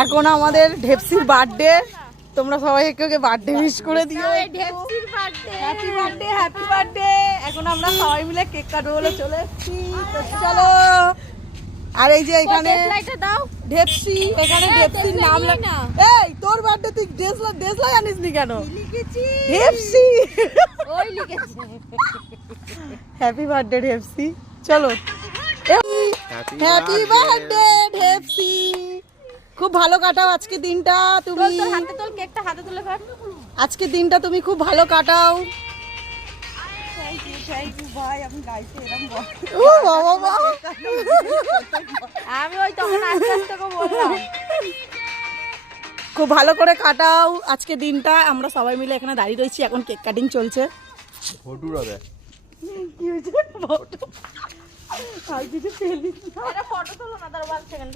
এখন আমাদের ঢেপসির বার্থডে, তোমরা সবাই একে বার্থডে উইশ করে দিও। ঢেপসির birthday, happy birthday, happy birthday. এখন আমরা সবাই মিলে কেক কাটবো বলে চলে এসেছি। চলো। আর এই যে এখানে ঢেপসি, এখানে ঢেপসির নাম লেখা। এই তোর বার্থডে তুই ড্রেস লাগানিস নি কেন? লিখেছি ঢেপসি। ওই লিখেছি হ্যাপি বার্থডে ঢেপসি। চলো। Happy birthday Dhepsi. খুব ভালো কাটাও আজকে দিনটা তুমি। তোর হাতে তোল, কেকটা হাতে তুলে ফেল। আজকে দিনটা তুমি খুব ভালো কাটাও। থ্যাংক ইউ ভাই, আমি গাইতে এরকম বল। ও বাবা, আমি ওই তখন আস্তে আস্তে করে বললাম। খুব ভালো করে কাটাও আজকে দিনটা। আমরা সবাই মিলে এখানে দাঁড়িয়ে রয়েছি, এখন কেক কাটিং চলছে। ফটো হবে কি হয়েছে? ফটো আর কিছু ফেলিস না। আরে ফটো তোলো না, দাঁড়াও 1 সেকেন্ড।